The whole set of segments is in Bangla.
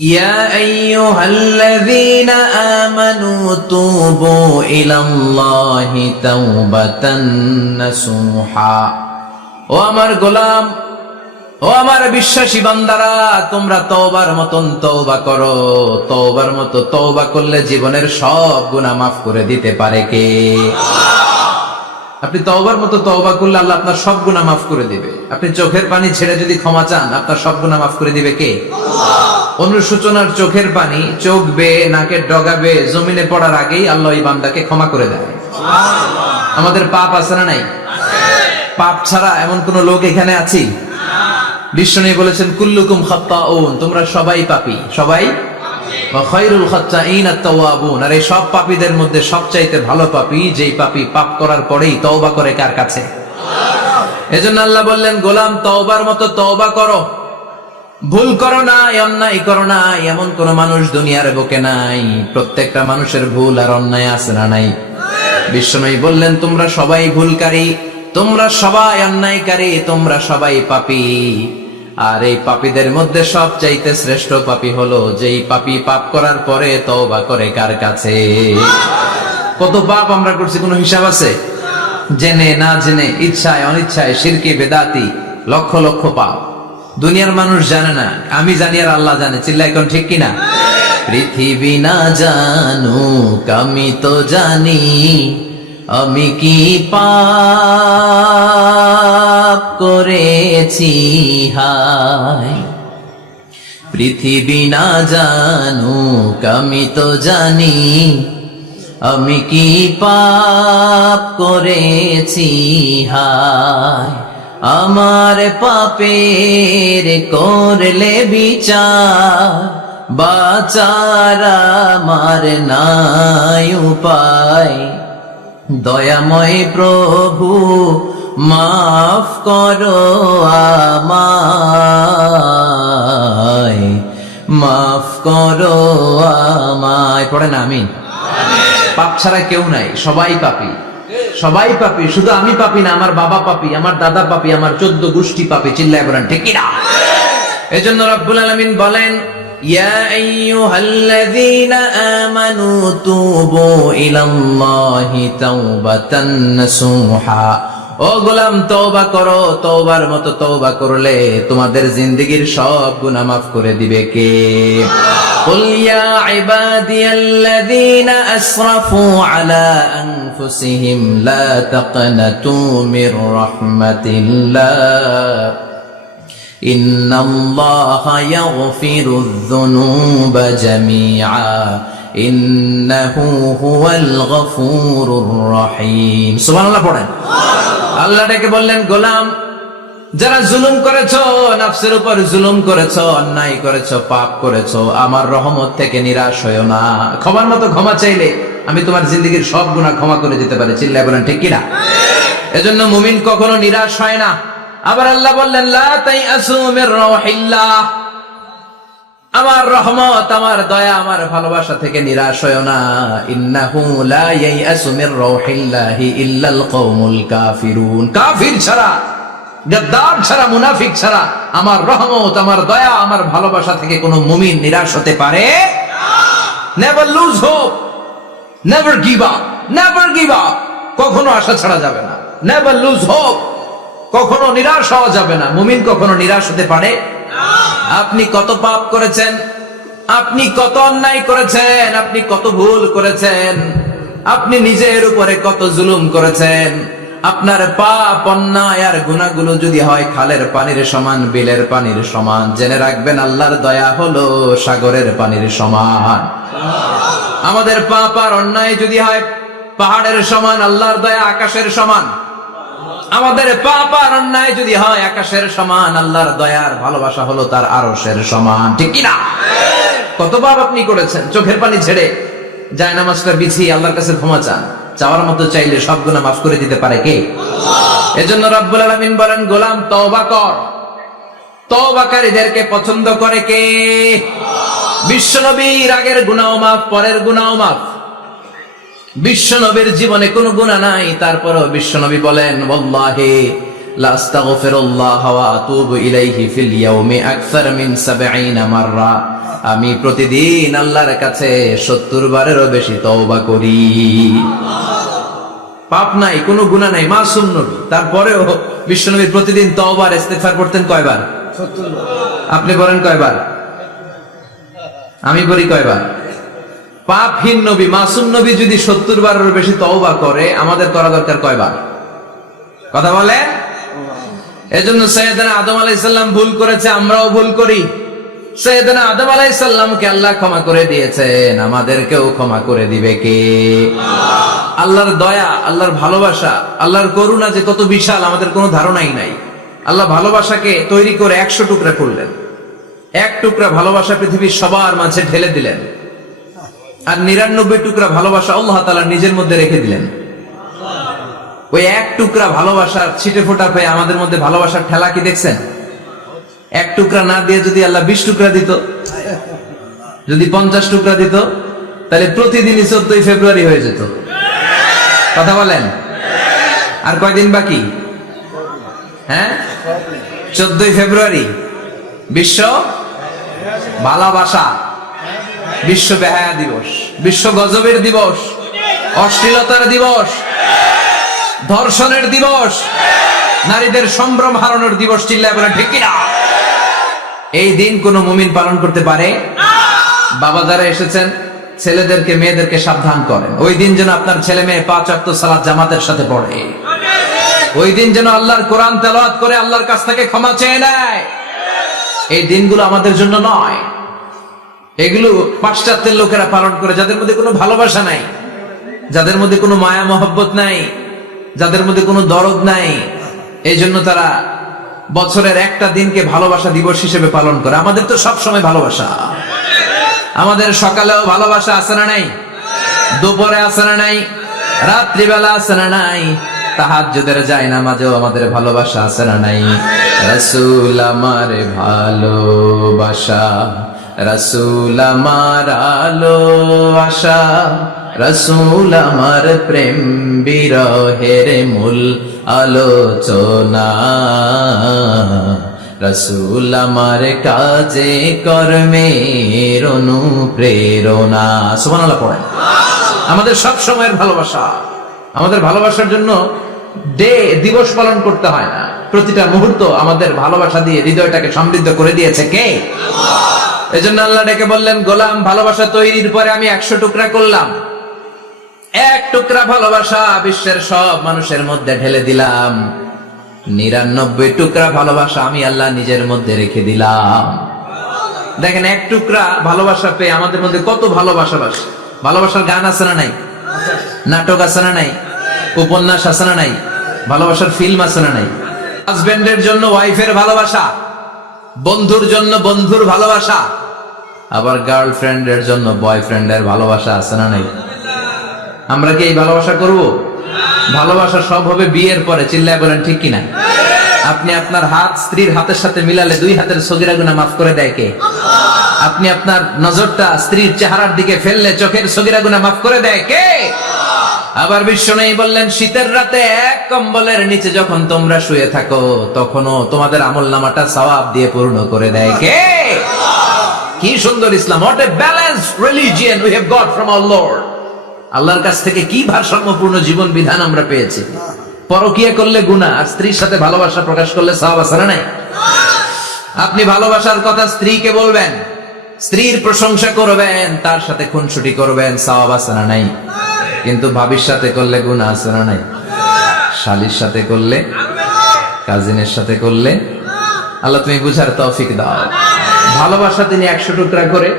ইয়া আইয়ুহাল্লাযীনা আমানু তুবু ইলাল্লাহি তাওবাতান নাসুহা। ও আমার গোলাম, ও আমার বিশ্বাসী বান্দারা, তোমরা তওবার মতন তওবা করো। তওবার মতো তওবা করলে জীবনের সব গুনাহ মাফ করে দিতে পারে কে? আপনি তওবার মতো তওবা করলে আল্লাহ আপনার সব গুনাহ মাফ করে দিবে। আপনি চোখের পানি ছেড়ে যদি ক্ষমা চান, আপনার সব গুনাহ মাফ করে দিবে কে? অনুশোচনার চোখের পানি চোখ বেয়ে নাকের ডগা বেয়ে জমিনে পড়ার আগেই আল্লাহ এই বান্দাকে ক্ষমা করে দেয়। আমাদের পাপ আছে না নাই? পাপ ছাড়া এমন কোন লোক এখানে আছি? বিষ্ণু বলেছেন কুল্লুকুম খাত্তাউন, তোমরা সবাই পাপী, সবাই। ওয়া খায়রুল খাত্তাইন আত-তাওয়াবুন, আর এই সব পাপীদের মধ্যে সবচাইতে ভালো পাপী যেই পাপী পাপ করার পরেই তওবা করে কার কাছে? এজন্য আল্লাহ বললেন, গোলাম তওবার মতো তওবা করো, ভুল করো না, অন্যায় করো না। এমন কোন মানুষ দুনিয়ার বুকে নাই। প্রত্যেকটা মানুষের ভুল আর অন্যায় আছে না নাই? বিষ্ণু বললেন, তোমরা সবাই ভুলকারী, তোমরা সবাই অন্যায়কারী, তোমরা সবাই পাপী। আর এই পাপীদের মধ্যে সবচাইতে শ্রেষ্ঠ পাপী হলো যেই পাপী পাপ করার পরে তওবা করে কার কাছে? কত পাপ আমরা করছি, কোনো হিসাব আছে? জেনে না জেনে, ইচ্ছায় অনিচ্ছায়, শিরকি বেদাতি, লক্ষ লক্ষ পাপ। দুনিয়ার মানুষ জানে না, আমি জানি আর আল্লাহ জানে। চিল্লায় কোন ঠিক কিনা? পৃথিবী না জানুক আমি তো জানি, আমি কি পাপ করেছি হায়। পৃথিবী না জানুক আমি তো জানি, আমি কি পাপ করেছি হায়। আমার পাপের করলে বিচার, বাঁচার আমার নাই উপায়। দয়াময় প্রভু মাফ করো আমায়, মাফ করো আমায়। পড়ে না আমিন? পাপ ছাড়া কেউ নাই, সবাই পাপী, সবাই পাপী। শুধু আমি পাপী না, আমার বাবা পাপী, আমার দাদা পাপী, আমার 14 গোষ্ঠী পাপী। চিল্লায় বলেন ঠিক কিনা? এজন্য রব্বুল আলামিন বলেন, ইয়া আইয়ুহাল্লাযীনা আমানু তুবু ইলাল্লাহি তাওবাতান নাসুহা। ও গোলাম তওবা করো, তওবার মতো তওবা করলে তোমাদের জিন্দেগীর সব গুনাহ মাফ করে দিবে কে? কুল ইয়া ইবাদিয়াল্লাযীনা আসরাফু আলা আনফুসিহিম লা তাকনাতু মির রাহমাতিল্লাহ, ইন্নাল্লাহা ইয়াগফিরুয যুনুবা জামিআ, ইন্নাহু হুয়াল গফুরুর রহিম। সুবহানাল্লাহ পড়েন। আল্লাহ ডেকে বললেন, গোলাম যারা জুলুম করেছো, নফসের উপর জুলুম করেছো, অন্যায় করেছো, পাপ করেছো, আমার রহমত থেকে নিরাশ হয়ো না। ক্ষমার মতো ক্ষমা চাইলে আমি তোমার জিন্দেগীর সব গুনাহ ক্ষমা করে দিতে পারি। চিল্লায় বলেন ঠিক কিনা? এজন্য মুমিন কখনো নিরাশ হয় না। আবার আল্লাহ বললেন, লা তাইআসু মির রাহিল্লাহ, আমার রহমত, আমার দয়া, আমার ভালোবাসা থেকে নিরাশ হয়ো না। ইন্নাহু লা ইয়াইআসু মির রাহিল্লাহি ইল্লাল কওমুল কাফিরুন, কাফির ছাড়া, গাদ্দার ছাড়া, মুনাফিক ছাড়া আমার রহমত, আমার দয়া, আমার ভালোবাসা থেকে কোনো মুমিন নিরাশ হতে পারে না। Never lose hope, never give up, never give up. কখনো আশা ছাড়া যাবে না। নেভার লুজ হোপ, কখনো নিরাশ হওয়া যাবে না। মুমিন কখনো নিরাশ হতে পারে না। আপনি কত পাপ করেছেন, আপনি কত অন্যায় করেছেন, আপনি কত ভুল করেছেন, আপনি নিজের উপরে কত জুলুম করেছেন। আপনার পাপ, অন্যায় আর গুনাহগুলো যদি হয় খালের পানির সমান, বিলের পানির সমান, জেনে রাখবেন আল্লাহর দয়া হলো সাগরের পানির সমান। আমাদের পাপ আর অন্যায় যদি হয় পাহাড়ের সমান, আল্লাহর দয়া আকাশের সমান। আমাদের পাপ আর অন্যায় যদি হয় আকাশের সমান, আল্লাহর দয়ার ভালোবাসা হলো তার আরশের সমান। ঠিক কিনা? কত পাপ আপনি করেছেন, চোখের পানি ছেড়ে জায়নামাজটা বিছিয়ে আল্লাহর কাছে ক্ষমা চান। চাওয়ার মতো চাইলে সব গুনাহ মাফ করে দিতে পারে কে? এজন্য রব্বুল আলামিন বলেন, গোলাম তওবা কর। তওবাকারীদেরকে পছন্দ করে কে? বিশ্বনবীর আগের গুনাহ মাফ, পরের গুনাহ মাফ। বিশ্বনবীর জীবনে কোনো গুনাহ নাই, তারপরও বিশ্বনবী বলেন, ওয়াল্লাহি লা আস্তাগফিরুল্লাহ ওয়া আতুবু ইলাইহি ফিল ইয়াউমি আকসার মিন 70 মাররা, আমি প্রতিদিন আল্লাহর কাছে 70 বারেরও বেশি তওবা করি। পাপ নাই, কোনো গুনাহ নাই, মাসুম নবী, তারপরেও বিশ্বনবী প্রতিদিন তওবা আর ইস্তিগফার করতেন কয়বার? 70 বার। আপনি বলেন কয়বার? আমি বলি কয়বার? পাপহীন নবী, মাসুম নবী যদি 70 বারেরও বেশি তওবা করে, আমাদের করা দরকার কয়বার? কথা বলে। এজন্য সাইয়েদনা আদম আলাইহিস সালাম ভুল করেছে, আমরাও ভুল করি। সাইয়েদনা আদম আলাইহিস সালামকে আল্লাহ ক্ষমা করে দিয়েছেন, আমাদেরকেও ক্ষমা করে দিবে কে? আল্লাহর দয়া, আল্লাহর ভালোবাসা, আল্লাহর করুণা যে কত বিশাল আমাদের কোনো ধারণাই নাই। আল্লাহ ভালোবাসাকে তৈরি করে 100 টুকরা করলেন, এক টুকরা ভালোবাসা পৃথিবীর সবার মাঝে ঢেলে দিলেন, আর 99 টুকরা ভালোবাসা আল্লাহ তাআলা নিজের মধ্যে রেখে দিলেন। ওই এক টুকরা ভালোবাসার ছিটে ফোটা পেয়ে আমাদের মধ্যে ভালোবাসার ঠেলা কি দেখছেন? এক টুকরা না দিয়ে যদি আল্লাহ 20 টুকরা দিত, যদি 50 টুকরা দিত, তাহলে প্রতিদিনই 14 ফেব্রুয়ারি হয়ে যেত। কথা বলেন। আর কয়দিন বাকি? হ্যাঁ, 14 ফেব্রুয়ারি বিশ্ব ভালোবাসা, বিশ্ব বেহায়া দিবস, বিশ্ব গজবের দিবস, অশ্লীলতার দিবস, ধর্ষণের দিবস, নারীদের সম্ভ্রম হারানোর দিবস। চিল্লায় বলে ঠিক কিনা? এই দিন কোন মুমিন পালন করতে পারে? বাবা যারা এসেছেন, ছেলেদেরকে মেয়েদেরকে সাবধান করেন, ওই দিন যেন আপনার ছেলে মেয়ে 5 ওয়াক্ত সালাত জামাতের সাথে পড়ে, ওই দিন যেন আল্লাহর কোরআন তেলাওয়াত করে আল্লাহর কাছ থেকে ক্ষমা চেয়ে নেয়। এই দিনগুলো আমাদের জন্য নয়, এগুলো পাশ্চাত্যের লোকেরা পালন করে, যাদের মধ্যে কোনো ভালোবাসা নাই, যাদের মধ্যে কোনো মায়া মহব্বত নাই, যাদের মধ্যে কোনো দরদ নাই। এই জন্য তারা বছরের একটা দিনকে ভালোবাসা দিবস হিসেবে পালন করে। আমাদের তো সব সময় ভালোবাসা, আমাদের সকালেও ভালোবাসা আছে না নাই? দুপুরে আছে না নাই? রাত্রিবেলা আছে না নাই? তাহাজ্জুদের জায়নামাজেও আমাদের ভালোবাসা আছে না নাই? রাসূল আমার ভালোবাসা, রাসূল আমার আলো আশা, রাসূল আমার প্রেম বিরহের মূল আলোচনা, রাসূল আমার কাজে কর্মের অনুপ্রেরণা। সুবহানাল্লাহ পড়েন। আমাদের সব সময়ের ভালোবাসা, আমাদের ভালোবাসার জন্য দিবস পালন করতে হয় না, প্রতিটা মুহূর্ত আমাদের ভালোবাসা দিয়ে হৃদয়টাকে সমৃদ্ধ করে দিয়েছে কে? আল্লাহ। এজন্য আল্লাহ ডেকে বললেন, গোলাম ভালোবাসা তৈরির পরে আমি 100 টুকরা করলাম, এক টুকরা ভালোবাসা বিশ্বের সব মানুষের মধ্যে ঢেলে দিলাম, 99 টুকরা ভালোবাসা আমি আল্লাহ নিজের মধ্যে রেখে দিলাম। দেখেন, এক টুকরা ভালোবাসা পেয়ে আমাদের মধ্যে কত ভালোবাসা। ভালোবাসার গান আছে না নাই? নাটক আছে না নাই? উপন্যাস আছে না নাই? ভালোবাসার ফিল্ম আছে না নাই? হাজবেন্ডের জন্য ওয়াইফের ভালোবাসা, বন্ধুর জন্য বন্ধুর ভালোবাসা, আবার গার্লফ্রেন্ডের জন্য বয়ফ্রেন্ডের ভালোবাসা আছে না নাই? আমরা কি এই ভালোবাসা করব? ভালোবাসা সব হবে বিয়ের পরে। চিল্লায় বলেন ঠিক কিনা? আপনি আপনার হাত স্ত্রীর হাতের সাথে মিলালে 2 হাতের সগীরা গুনাহ মাফ করে দেয় কে? আপনি আপনার নজরটা স্ত্রীর চেহারার দিকে ফেললে চোখের সগীরা গুনাহ মাফ করে দেয় কে? আবার বিশ্বনবী বললেন, শীতের রাতে এক কম্বলের নিচে যখন তোমরা শুয়ে থাকো, তখনও তোমাদের আমলনামাটা সওয়াব দিয়ে পূর্ণ করে দেয় কে? কি সুন্দর ইসলাম! What a balanced religion we have got from our Lord. আল্লাহর কাছ থেকে কি ভারসাম্যপূর্ণ জীবন বিধান আমরা পেয়েছি। পরকিয়া করলে গুনাহ, আর স্ত্রীর সাথে ভালোবাসা প্রকাশ করলে সওয়াব আছে না নাই? আপনি ভালোবাসার কথা স্ত্রীকে বলবেন, স্ত্রীর প্রশংসা করবেন, তার সাথে খুনসুটি করবেন, সওয়াব আছে না নাই? কিন্তু ভাবির সাথে করলে গুনাহ আছে না নাই? শালীর সাথে করলে, কাজিনের সাথে করলে। আল্লাহ তুমি বুঝার তৌফিক দাও। ভালোবাসা তিনি 100 টুকরা করে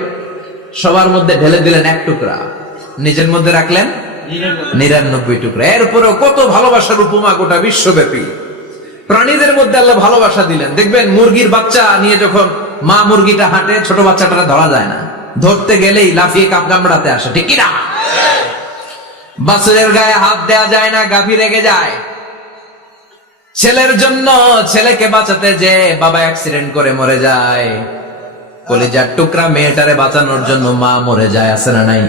সবার মধ্যে ঢেলে দিলেন, এক টুকরা নিজের মধ্যে রাখলেন 99 টুকরা। এরপরেও কত ভালোবাসার উপমা গোটা বিশ্বব্যাপী। প্রাণীদের মধ্যে আল্লাহ ভালোবাসা দিলেন। দেখবেন মুরগির বাচ্চা নিয়ে যখন মা মুরগিটা হাঁটে, ছোট বাচ্চাটা ধরা যায় না, ধরতে গেলেই লাফিয়ে কামড়াতে আসে, ঠিক কিনা? বাছুরের গায়ে হাত দেয়া যায় না, গাভী রেগে যায়। ছেলের জন্য ছেলেকে বাঁচাতে যে বাবা অ্যাক্সিডেন্ট করে মরে যায়, কলিজার টুকরা মেয়েটারে বাঁচানোর জন্য মা মরে যায়, আছে না নাই?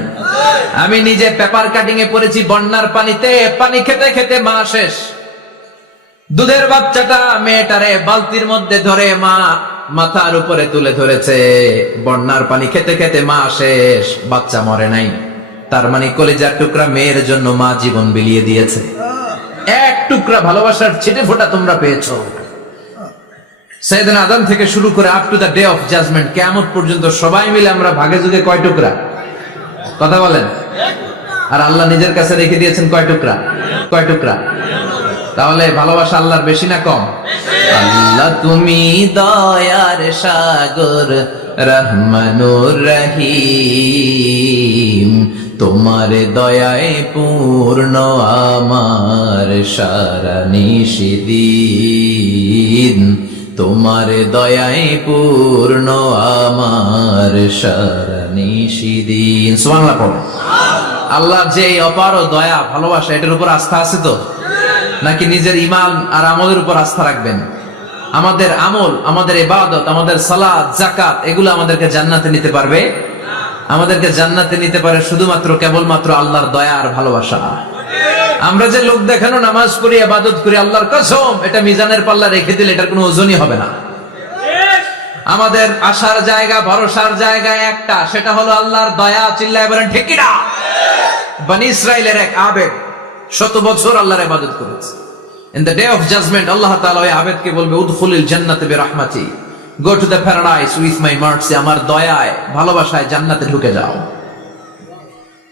আমি নিজে পেপার কাটিং এ পড়েছি, বন্যার পানিতে পানি খেতে খেতে মা শেষ, দুধের বাচ্চাটা মেয়েটারে বালতির মধ্যে ধরে মা মাথার উপরে তুলে ধরেছে। বন্যার পানি খেতে খেতে মা শেষ, বাচ্চা মরে নাই। তার মানে কলিজার টুকরা মেয়ের জন্য মা জীবন বিলিয়ে দিয়েছে। এক টুকরা ভালোবাসার ছিটে ফোঁটা তোমরা পেয়েছো। সাইয়েদনা আদম থেকে শুরু করে up to the day of judgement, কিয়ামত পর্যন্ত সবাই মিলে আমরা ভাগে যুগে কয় টুকরা? কথা বলেন। আর আল্লাহ নিজের কাছে রেখে দিয়েছেন কয় টুকরা? কয় টুকরা? তাহলে ভালোবাসা আল্লাহর বেশি না কম? আল্লাহ তুমি দয়ার সাগর, রহমানুর রহিম, তোমার দয়ায় পূর্ণ আমার সারা নিশিদিন, তোমার দয়ায় পূর্ণ আমার সারা নিশিদিন। সুবহানাল্লাহ পড়ো। আল্লাহর যে অপার দয়া ভালোবাসা, এটার উপর আস্থা আছে তো? নাকি নিজের ঈমান আর আমলের উপর আস্থা রাখবেন? আমাদের আমল, আমাদের ইবাদত, আমাদের সালাত, যাকাত, এগুলো আমাদেরকে জান্নাতে নিতে পারবে? আমাদেরকে জান্নাতে নিতে পারে শুধুমাত্র কেবলমাত্র আল্লাহর দয়া আর ভালোবাসা। আমরা যে লোক দেখানো নামাজ পড়ি, ইবাদত করি, আল্লাহর কসম এটা মিজানের পাল্লা রেখে দিলে এটার কোনো ওজনই হবে না। আমাদের আশার জায়গা, ভরসার জায়গা একটা, সেটা হলো আল্লাহর দয়া। চিল্লায় বলেন ঠিক কি না? বনি ইসরাইলের এক আবেদ 100 বছর আল্লাহর ইবাদত করেছে। In the day of judgment, আল্লাহ তাআলা ওই আবেদকে বলবে, উদখুলিল জান্নাতে বিরাহমাতি, go to the paradise with my mercy, আমার দয়ায় ভালোবাসায় জান্নাতে ঢুকে যাও।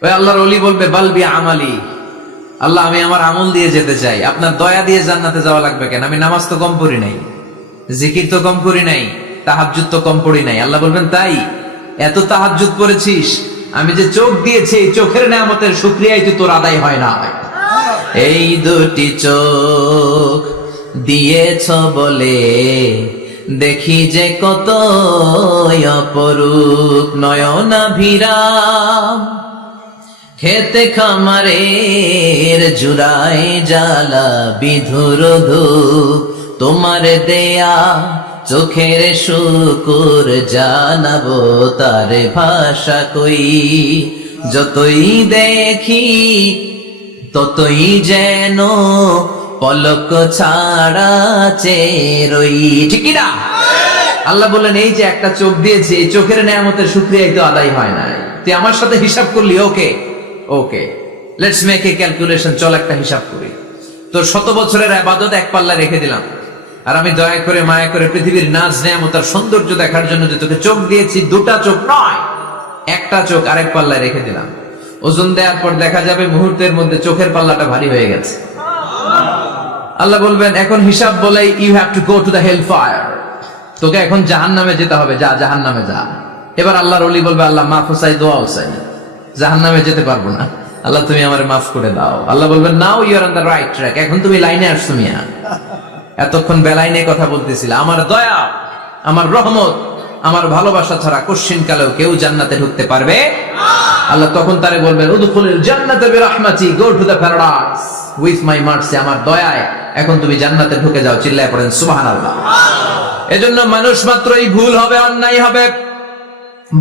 ওই আল্লাহর ওলি বলবে, বাল বি আমালি, আল্লাহ আমি আমার আমল দিয়ে যেতে চাই, আপনার দয়া দিয়ে জান্নাতে যাওয়া লাগবে কেন? আমি নামাজ তো কম পড়ি নাই, জিকির তো কম করি নাই, তাহাজ্জুদ তো কম পড়ি নাই। আল্লাহ বলবেন, তাই এত তাহাজ্জুদ পড়েছিস, আমি যে চোখ দিয়েছি এই চোখের নেয়ামতের শুকরিয়াই তো তোর আদায় হয় না। এই দুটি চোখ দিয়েছ বলে দেখি যে কত অপরূপ, নয়নাভিরাম খেতে খামারের জুড়াই জ্বালা বিধুর ধূপ, তোমার দেয়া চোখের শুকুর জানাবো তার ভাষা কই, যতই দেখি ততই যেন পলক ছাড়া চেরই। ঠিক না? আল্লাহ বললেন, এই যে একটা চোখ দিয়েছি, এই চোখের নেয়ামতের শুকরিয়াই তো আদায় হয় না। তুই আমার সাথে হিসাব করলি, ওকে ওকে, লেটস মেক এ ক্যালকুলেশন, চল একটা হিসাব করি। তোর 100 বছরের ইবাদত এক পাল্লা রেখে দিলাম, আর আমি দয়া করে মায়া করে পৃথিবীর নাজ নেয়ামত আর সৌন্দর্য দেখার জন্য যে তোকে চোখ দিয়েছি, 2টা চোখ নয়, একটা চোখ আরেক পাল্লায় রেখে দিলাম। ওজন দেওয়ার পর দেখা যাবে মুহূর্তের মধ্যে চোখের পাল্লাটা ভারী হয়ে গেছে। আল্লাহ বলবেন, এখন হিসাব বলে, you have to go to the hell fire, তোকে এখন জাহান্নামে যেতে হবে, যা জাহান্নামে যা। এবার আল্লাহর ওলি বলবে, আল্লাহ মাফ চাই, দোয়া চাই, জাহান্নামে যেতে পারবো না, আল্লাহ তুমি আমারে মাফ করে দাও। আল্লাহ বলবেন, now you are on the right track, এখন তুমি লাইনে আসছো মিয়া, এতক্ষণ বেলাইনে কথা বলতেছিল। আমার দয়া, আমার রহমত, আমার ভালোবাসা ছাড়া কোশ্চিন কালেও কেউ জান্নাতে ঢুকতে পারবে আল্লাহ তখন তারে বলবেন, উদখুলিল জান্নাতে বিরাহমাতি, go to the paradise with my mercy, আমার দয়ায় এখন তুমি জান্নাতে ঢুকে যাও। চিল্লায় পড়েন সুবহানাল্লাহ। এজন্য মানুষ মাত্রই ভুল হবে, অন্যায় হবে।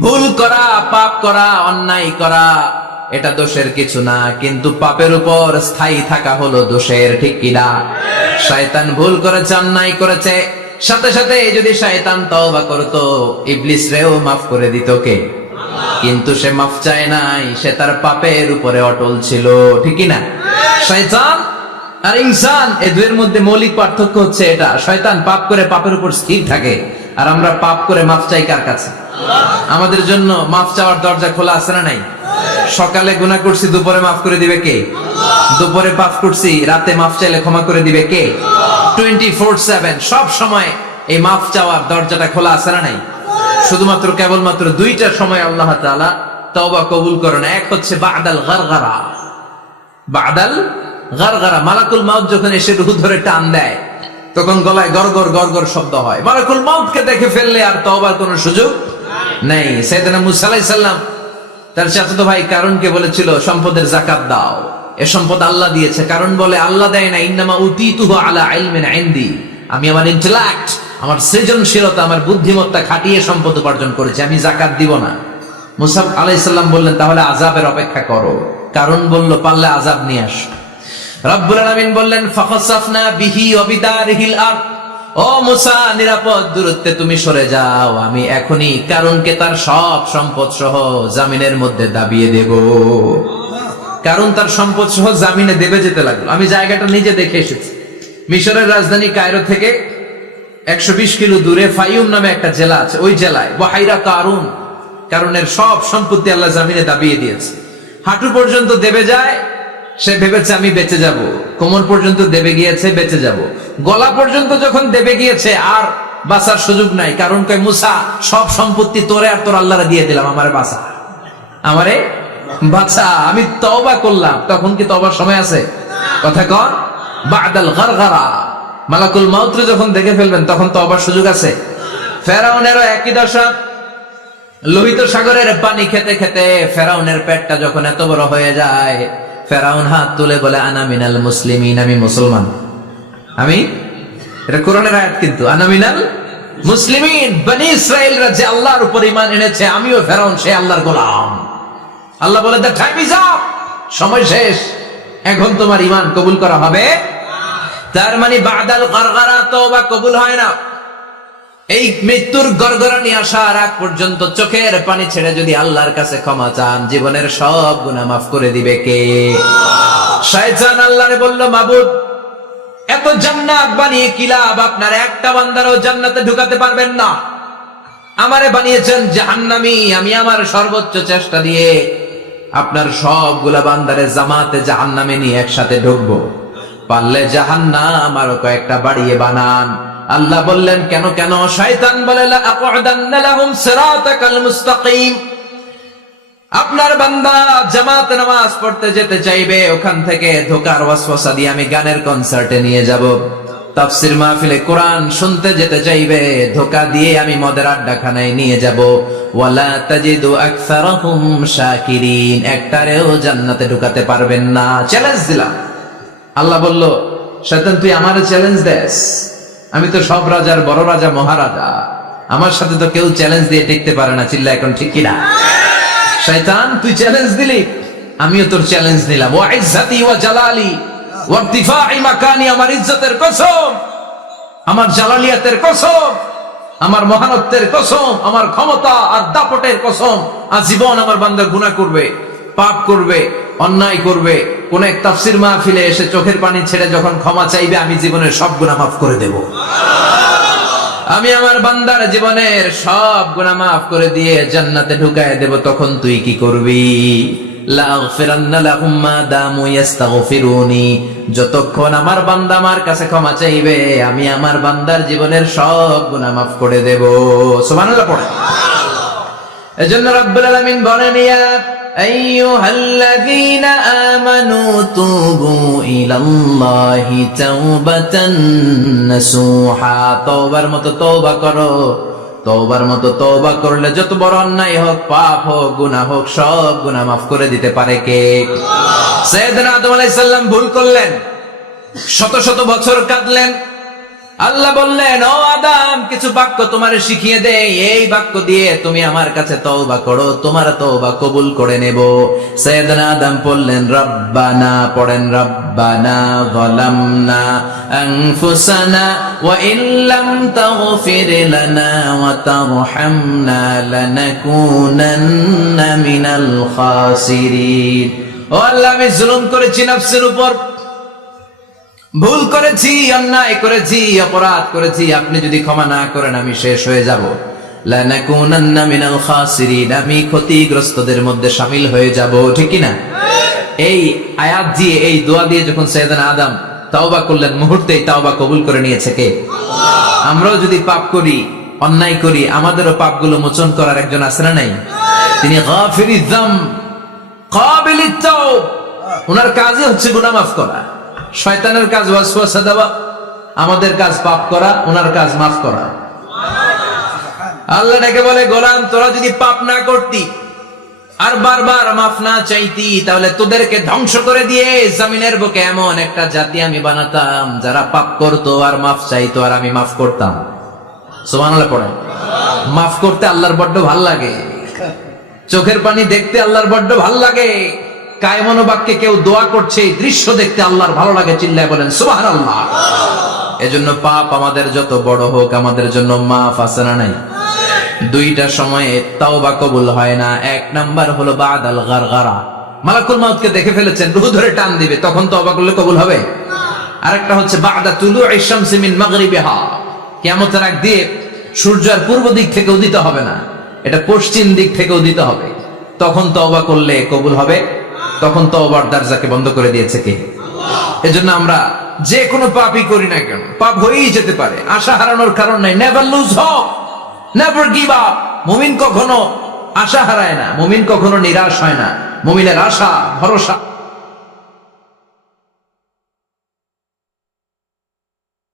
ভুল করা, পাপ করা, অন্যায় করা এটা দোষের কিছু না, কিন্তু পাপের উপর স্থায়ী থাকা হলো দোষের। ঠিক কিনা? শয়তান ভুল করেছে, অন্যায় করেছে, সাথে সাথে যদি শয়তান তওবা করতো, ইবলিস রেও মাফ করে দিত কে? কিন্তু সে মাফ চায় নাই, সে তার পাপের উপরে অটল ছিল। ঠিক না? শয়তান আর ইনসান, এই দুয়ের মধ্যে মৌলিক পার্থক্য হচ্ছে এটা, শয়তান পাপ করে পাপের উপর স্থির থাকে, আর আমরা পাপ করে মাফ চাই কার কাছে? আমাদের জন্য মাফ চাওয়ার দরজা খোলা আছে না নাই? সকালে গুনাহ করছি, দুপুরে মাফ করে দিবে কে? দুপুরে পাপ করছি, রাতে মাফ চাইলে ক্ষমা করে দিবে কে? 24/7 সব সময় এই মাফ চাওয়ার দরজাটা খোলা আছে না নাই? শুধুমাত্র কেবলমাত্র 2টা সময় আল্লাহ তাআলা তওবা কবুল করেন। এক হচ্ছে বাদাল গারগারা, বাদাল গারগারা, মালাকুল মাউত যখন এসে রূহ ধরে টান দেয়, তখন গলায় গরগর গরগর শব্দ হয়। মালাকুল মাউতকে দেখে ফেললে আর তওবার কোনো সুযোগ নেই। সাইয়েদনা মুসা আলাইহিস সালাম তার চাচাতো ভাই কারুনকে বলেছিল, সম্পদের যাকাত দাও, এ সম্পদ আল্লাহ দিয়েছে। কারণ বলে, আল্লাহ দেয় না, ইন্নামা উতীতুহু আলা ইলমিন ইনদি, আমি আমার ইন্টেলেক্ট, আমার সৃজনশীলতা, আমার বুদ্ধিমত্তা খাটিয়ে সম্পদ উপার্জন করেছি, আমি যাকাত দিব না। মুসা আলাইহিস সালাম বললেন, তাহলে আযাবের অপেক্ষা করো। কারণ বলল, পারলে আযাব নিয়ে আস। রব্বুল আলামিন বললেন ফাখাসাফনা বিহি ওয়া বিদারিহিল আরদ, ও মুসা নিরাপদ দূরত্বে তুমি সরে যাও, আমি এখনই কারুনকে তার সব সম্পদ সহ জামিনের মধ্যে দাবিয়ে দেব। কারণ তার সম্পদ সহ জামিনে দেবে যেতে লাগলো। আমি জায়গাটা নিজে দেখে এসেছি। মিশরের রাজধানী কায়রো থেকে 120 কিলো দূরে ফাইউম নামে একটা জেলা আছে, ওই জেলায় বাহাইরা কারুন, কারণের সব সম্পত্তি আল্লাহ জামিনে দাবিয়ে দিয়েছে। হাঁটু পর্যন্ত দেবে যায়, সে ভেবেছে আমি বেঁচে যাব। কোমর পর্যন্ত দেবে গিয়েছে, বেঁচে যাব। গলা পর্যন্ত যখন দেবে গিয়েছে আর বাঁচার সুযোগ নাই। কারণ কয় মুসা সব সম্পত্তি তোরে আর তোর আল্লাহরে দিয়ে দিলাম, আমারে বাঁচা, আমারে বাঁচা, আমি তওবা করলাম। তখন কি তওবার সময় আছে? কথা কন, বাদাল গারগারা, মালাকুল মাউত যখন দেখে ফেলবেন তখন তওবার সুযোগ আছে। ফেরাউনেরও একই দশা। লোহিত সাগরের পানি খেতে খেতে ফেরাউনের পেটটা যখন এত বড় হয়ে যায়, ফেরাউন হাত তুলে বলে আনা মিনাল মুসলিমিন, আমি মুসলমান। আমি, এটা কোরআনের আয়াত কিন্তু, আনা মিনাল মুসলিমিন, বনি ইসরাইলরা যে আল্লাহর উপর ঈমান এনেছে, আমিও ফেরাউন সে আল্লাহর গোলাম। আল্লাহ বলে দ্য টাইম ইজ আপ, সময় শেষ, এখন তোমার ঈমান কবুল করা হবে। তার মানে বাদাল গারগারা তওবা কবুল হয় না। এই মৃত্যুর গড়গড়ানি আসার আগ পর্যন্ত চোখের পানি ছেড়ে যদি আল্লাহর কাছে ক্ষমা চান, জীবনের সব গুনাহ মাফ করে দিবে কে? শয়তান আল্লাহরে বলল, মাবুদ এত জান্নাত বানিয়ে কি লাভ, আপনার একটা বান্দারও জান্নাতে ঢুকাতে পারবেন না। আমারে বানিয়েছেন জাহান্নামী, আমি আমার সর্বোচ্চ চেষ্টা দিয়ে আপনার সবগুলা বান্দারে জামাতে জাহান্নামে নিয়ে একসাথে ঢুকবো। পারলে জাহান্নাম আরো কয়েকটা বাড়িয়ে বানান। আল্লাহ বললেন কেন কেন? শয়তান বলে লা আকুদান্না লাহুম সিরাতাকাল মুস্তাকিম, আপনার বান্দা জামাতে নামাজ পড়তে যেতে চাইবে, ওখান থেকে ধোকার ওয়াসওয়াসা দিয়ে আমি গানের কনসার্টে নিয়ে যাব। তাফসীর মাহফিলে কোরআন শুনতে যেতে চাইবে, ধোকা দিয়ে আমি মদের আড্ডাখানায় নিয়ে যাব। ওয়ালা তাজিদু আকসারাহুম শাকিরিন, একটারেও জান্নাতে ঢুকাতে পারবেন না। চ্যালেঞ্জ দিলাম। আল্লাহ বলল, শয়তান তুই আমারে চ্যালেঞ্জ দেস? আমি তো সব রাজার বড় রাজা, মহারাজা, আমার সাথে তো কেউ চ্যালেঞ্জ দিয়ে টিকতে পারে না। চিল্লা এখন ঠিক কিনা? শয়তান তুই চ্যালেঞ্জ দিলি, আমিও তোর চ্যালেঞ্জ নিলাম। ওয়া ইজ্জতি ওয়া জালালি ওয়া ইরতিফাই মাকানি, আমার ইজ্জতের কসম, আমার জালালিয়াতের কসম, আমার মহানত্বের কসম, আমার ক্ষমতা আর দাপটের কসম, আজীবন আমার বান্দা গুনাহ করবে, পাপ করবে, অন্যায় করবে, কোন এক তাফসীর মাহফিলে এসে চোখের পানি ছেড়ে যখন ক্ষমা চাইবে, আমি জীবনের সব গুনাহ মাফ করে দেব। আমি আমার বান্দার জীবনের সব গুনাহ মাফ করে দিয়ে জান্নাতে ঢুকায় দেব। তখন তুই কি করবি? লাগফিরান্না লাহুম মা দামু ইস্তাগফিরুনি, যতক্ষণ আমার বান্দা আমার কাছে ক্ষমা চাইবে, আমি আমার বান্দার জীবনের সব গুনাহ মাফ করে দেব। সুবহানাল্লাহ পড়ে। এজন্য রব্বুল আলামিন বলেন, ইয়া আইয়ুহাল্লাযীনা আমানু তুবু ইলাল্লাহি তাওবাতান নাসুহা, তওবার মতো তওবা করো। তওবার মতো তওবা করলে যত বড় অন্যায় হোক, পাপ হোক, গুনাহ হোক, সব গুনাহ মাফ করে দিতে পারে কে? সাইয়েদনা আদম আলাইহিস সালাম ভুল করলেন, শত শত বছর কাঁদলেন। আল্লাহ বললেন, ও আদম, কিছু বাক্য তোমারে শিখিয়ে দেই, এই বাক্য দিয়ে তুমি আমার কাছে তওবা করো, তোমার তওবা কবুল করে নেব। সাইয়েদনা আদম বললেন রব্বানা, পড়েন রব্বানা যালামনা আনফুসানা ওয়া ইল্লাম তাগফির লানা ওয়া তারহামনা লানাকুনান্না মিনাল খাসিরিন। ও আল্লাহ, আমি জুলুম করেছি নফসের উপর, ভুল করেছি, অন্যায় করেছি, অপরাধ করেছি, আপনি যদি ক্ষমা না করেন আমি শেষ হয়ে যাব। লানাকুনান্না মিনাল খাসিরিন, আমি ক্ষতিগ্রস্তদের মধ্যে শামিল হয়ে যাব। ঠিক কি না? এই আয়াত দিয়ে, এই দোয়া দিয়ে যখন সাইয়েদনা আদম তাওবা করলেন, মুহূর্তেই তাওবা কবুল করে নিয়েছে কে? আল্লাহ। আমরাও যদি পাপ করি, অন্যায় করি, আমাদেরও পাপগুলো মোচন করার একজন আছে না নাই? তিনি গাফিরিয যামব কাবিলিত তাওব, ওনার কাজই হচ্ছে গুনাহ মাফ করা। শয়তানের কাজ ওয়াসওয়াসা দেওয়া, আমাদের কাজ পাপ করা, ওনার কাজ মাফ করা। আল্লাহ ডেকে বলে, গোলাম তোরা যদি পাপ না করতি আর বারবার মাফ না চাইতি, তাহলে তোদেরকে ধ্বংস করে দিয়ে জমিনের বুকে এমন একটা জাতি আমি বানাতাম যারা পাপ করতো আর মাফ চাইতো, আর আমি মাফ করতাম। সুবহানাল্লাহ পড়েন। মাফ করতে আল্লাহর বড্ড ভাল লাগে, চোখের পানি দেখতে আল্লাহর বড্ড ভাল লাগে। কায়মনো বাক্যে কেউ দোয়া করছে, এই দৃশ্য দেখতে আল্লাহর ভালো লাগে, চিল্লায় বলেন সুবহানাল্লাহ। এজন্য পাপ আমাদের যত বড় হোক, আমাদের জন্য মাফ আছে না নাই? দুইটা সময়ে তাওবা কবুল হয় না। এক নাম্বার হলো বাদাল গারগারা, মালাকুল মাউতকে দেখে ফেলেছেন, রূহ ধরে টান দিবে, তখন তওবা করলে কবুল হবে। আরেকটা হচ্ছে বাদা তুলুই শামসি মিন মাগরিবিহা, কিয়ামতের আগ দিয়ে সূর্য আর পূর্ব দিক থেকে উদিত হবে না, এটা পশ্চিম দিক থেকে উদিত হবে, তখন তওবা করলে কবুল হবে। তখন তওবার দরজাকে বন্ধ করে দিয়েছে কে? এজন্য আমরা যে কোনো পাপই করি না কেন, পাপ হয়েই যেতে পারে, আশা হারানোর কারণ নাই। Never lose hope, never give up. মুমিন কখনো আশা হারায় না, মুমিন কখনো নিরাশ হয় না। মুমিনের আশা ভরসা